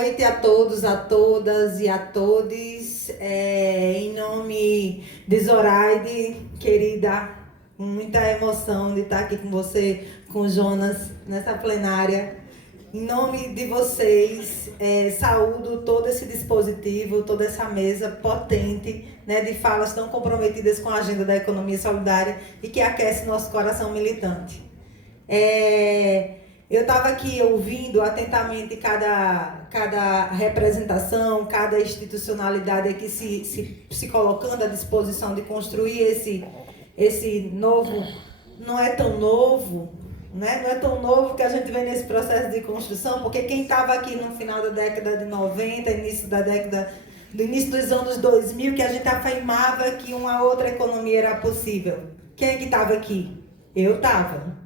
noite a todos, a todas e a todes. Em nome de Zoraide, querida, com muita emoção de estar aqui com você, com o Jonas, nessa plenária. Em nome de vocês, saúdo todo esse dispositivo, toda essa mesa potente, né, de falas tão comprometidas com a agenda da economia solidária e que aquece nosso coração militante. Eu estava aqui ouvindo atentamente cada representação, cada institucionalidade aqui se colocando à disposição de construir esse novo, não é tão novo, né? Não é tão novo que a gente vem nesse processo de construção, porque quem estava aqui no final da década de 90, do início dos anos 2000, que a gente afirmava que uma outra economia era possível. Quem é que estava aqui? Eu estava.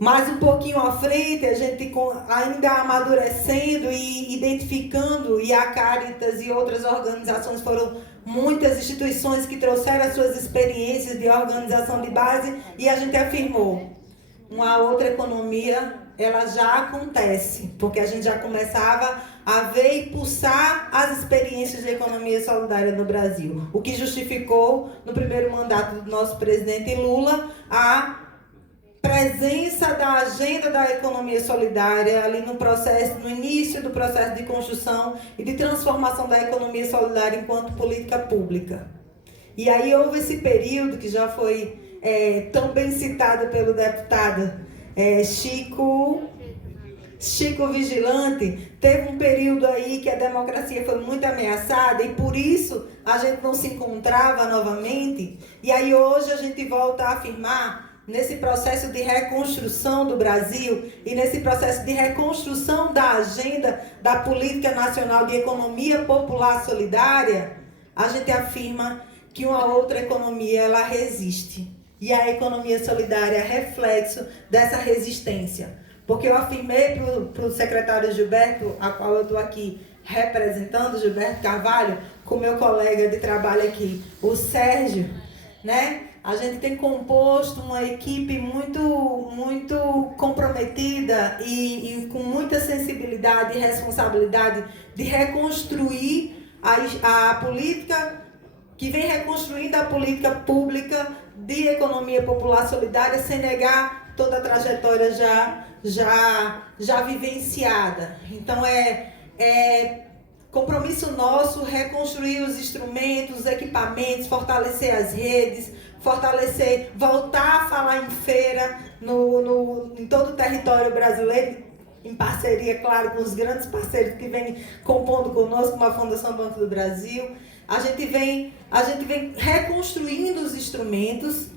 Mais um pouquinho à frente, a gente ainda amadurecendo e identificando, e a Caritas e outras organizações foram muitas instituições que trouxeram as suas experiências de organização de base, e a gente afirmou, uma outra economia, ela já acontece, porque a gente já começava a ver e pulsar as experiências de economia solidária no Brasil, o que justificou, no primeiro mandato do nosso presidente Lula, a presença da agenda da economia solidária ali no início do processo de construção e de transformação da economia solidária enquanto política pública. E aí houve esse período que já foi tão bem citado pelo deputado Chico Vigilante. Teve um período aí que a democracia foi muito ameaçada e por isso a gente não se encontrava novamente. E aí hoje a gente volta a afirmar, nesse processo de reconstrução do Brasil e nesse processo de reconstrução da agenda da Política Nacional de Economia Popular Solidária, a gente afirma que uma outra economia, ela resiste. E a economia solidária é reflexo dessa resistência. Porque eu afirmei para o secretário Gilberto, a qual eu estou aqui representando, Gilberto Carvalho, com meu colega de trabalho aqui, o Sérgio, né? A gente tem composto uma equipe muito comprometida e com muita sensibilidade e responsabilidade de reconstruir a política, que vem reconstruindo a política pública de economia popular solidária, sem negar toda a trajetória já vivenciada. Então é compromisso nosso reconstruir os instrumentos, os equipamentos, fortalecer as redes, voltar a falar em feira em todo o território brasileiro, em parceria, claro, com os grandes parceiros que vêm compondo conosco, como a Fundação Banco do Brasil. A gente vem reconstruindo os instrumentos,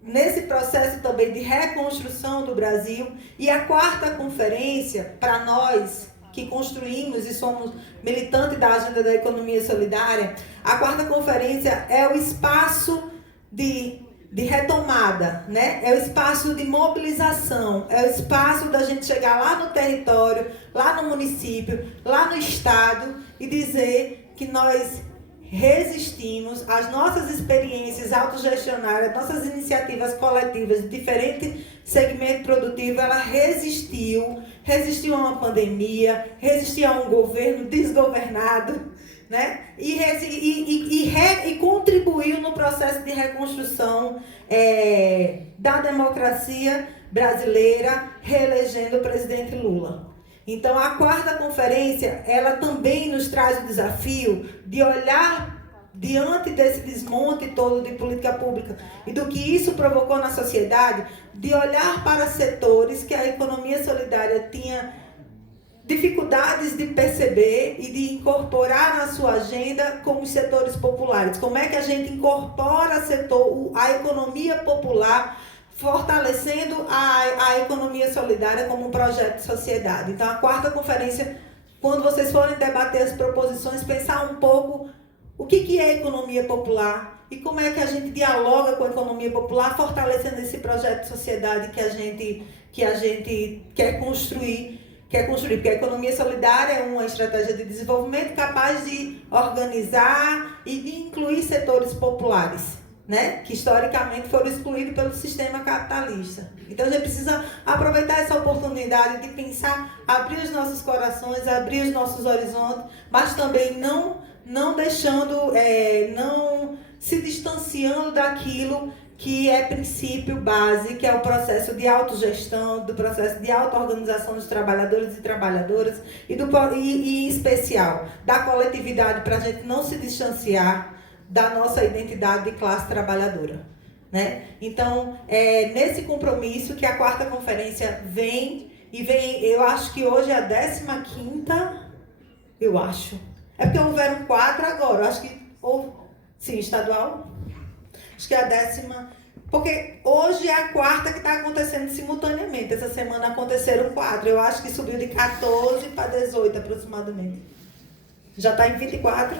nesse processo também de reconstrução do Brasil. E a quarta conferência, para nós, que construímos e somos militantes da agenda da economia solidária, a quarta conferência é o espaço de retomada, né? É o espaço de mobilização, é o espaço da gente chegar lá no território, lá no município, lá no estado e dizer que nós resistimos, as nossas experiências autogestionárias, nossas iniciativas coletivas de diferente segmento produtivo, ela resistiu a uma pandemia, resistiu a um governo desgovernado, né? E contribuiu no processo de reconstrução da democracia brasileira, reelegendo o presidente Lula. Então, a quarta conferência, ela também nos traz o desafio de olhar diante desse desmonte todo de política pública e do que isso provocou na sociedade, de olhar para setores que a economia solidária tinha dificuldades de perceber e de incorporar na sua agenda como os setores populares. Como é que a gente incorpora a economia popular, fortalecendo a economia solidária como um projeto de sociedade. Então, a quarta conferência, quando vocês forem debater as proposições, pensar um pouco o que é economia popular e como é que a gente dialoga com a economia popular, fortalecendo esse projeto de sociedade que a gente quer construir, porque a economia solidária é uma estratégia de desenvolvimento capaz de organizar e de incluir setores populares, né, que historicamente foram excluídos pelo sistema capitalista. Então a gente precisa aproveitar essa oportunidade de pensar, abrir os nossos corações, abrir os nossos horizontes, mas também não deixando, não se distanciando daquilo que é princípio base, que é o processo de autogestão, do processo de auto-organização dos trabalhadores e trabalhadoras, e em especial da coletividade, para a gente não se distanciar da nossa identidade de classe trabalhadora, né? Então, nesse compromisso que a quarta conferência vem, eu acho que hoje é a 15ª, eu acho. É porque houveram 4 agora, eu acho que, sim, estadual, acho que é a 10ª, porque hoje é a 4ª que está acontecendo simultaneamente. Essa semana aconteceram 4, eu acho que subiu de 14 para 18 aproximadamente. Já está em 24,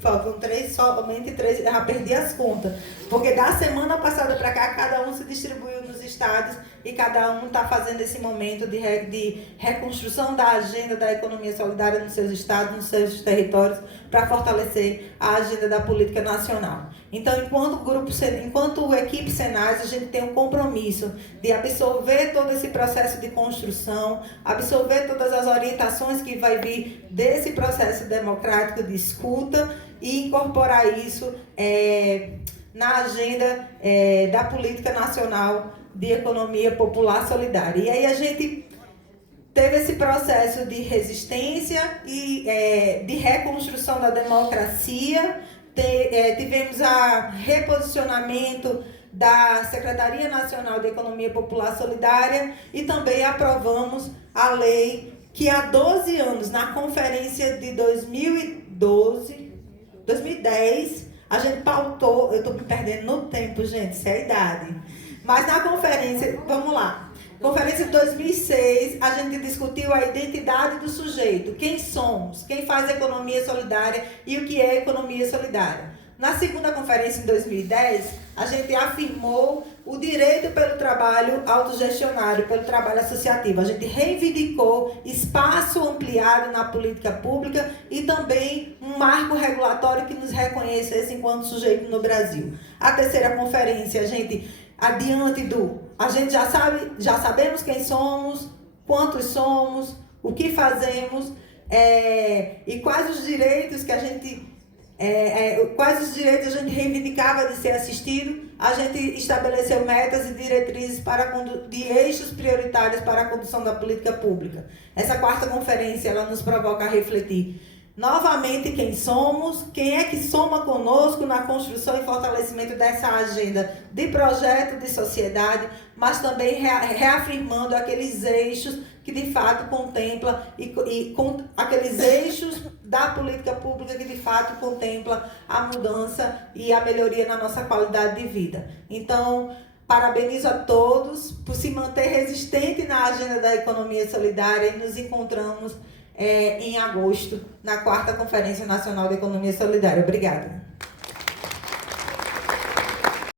faltam 3, somente 3, já perdi as contas. Porque da semana passada para cá, cada um se distribuiu nos estados e cada um está fazendo esse momento de reconstrução da agenda da economia solidária nos seus estados, nos seus territórios, para fortalecer a agenda da política nacional. Então, enquanto equipe Senais, a gente tem um compromisso de absorver todo esse processo de construção, absorver todas as orientações que vai vir desse processo democrático de escuta e incorporar isso na agenda da política nacional de economia popular solidária. E aí a gente teve esse processo de resistência e de reconstrução da democracia. Tivemos o reposicionamento da Secretaria Nacional de Economia Popular Solidária e também aprovamos a lei que há 12 anos, na conferência de 2010, a gente pautou. Eu estou me perdendo no tempo, gente, isso é a idade. Mas na conferência, vamos lá. Conferência de 2006, a gente discutiu a identidade do sujeito, quem somos, quem faz economia solidária e o que é economia solidária. Na segunda conferência, em 2010, a gente afirmou o direito pelo trabalho autogestionário, pelo trabalho associativo. A gente reivindicou espaço ampliado na política pública e também um marco regulatório que nos reconhecesse enquanto sujeito no Brasil. A terceira conferência, a gente já sabemos quem somos, quantos somos, o que fazemos e quais os direitos que a gente reivindicava de ser assistido. A gente estabeleceu metas e diretrizes de eixos prioritários para a condução da política pública. Essa quarta conferência, ela nos provoca a refletir novamente quem somos, quem é que soma conosco na construção e fortalecimento dessa agenda de projeto de sociedade, mas também reafirmando aqueles eixos que de fato contempla aqueles eixos da política pública que de fato contempla a mudança e a melhoria na nossa qualidade de vida. Então, parabenizo a todos por se manter resistente na agenda da economia solidária e nos encontramos em agosto, na 4ª Conferência Nacional de Economia Solidária. Obrigada.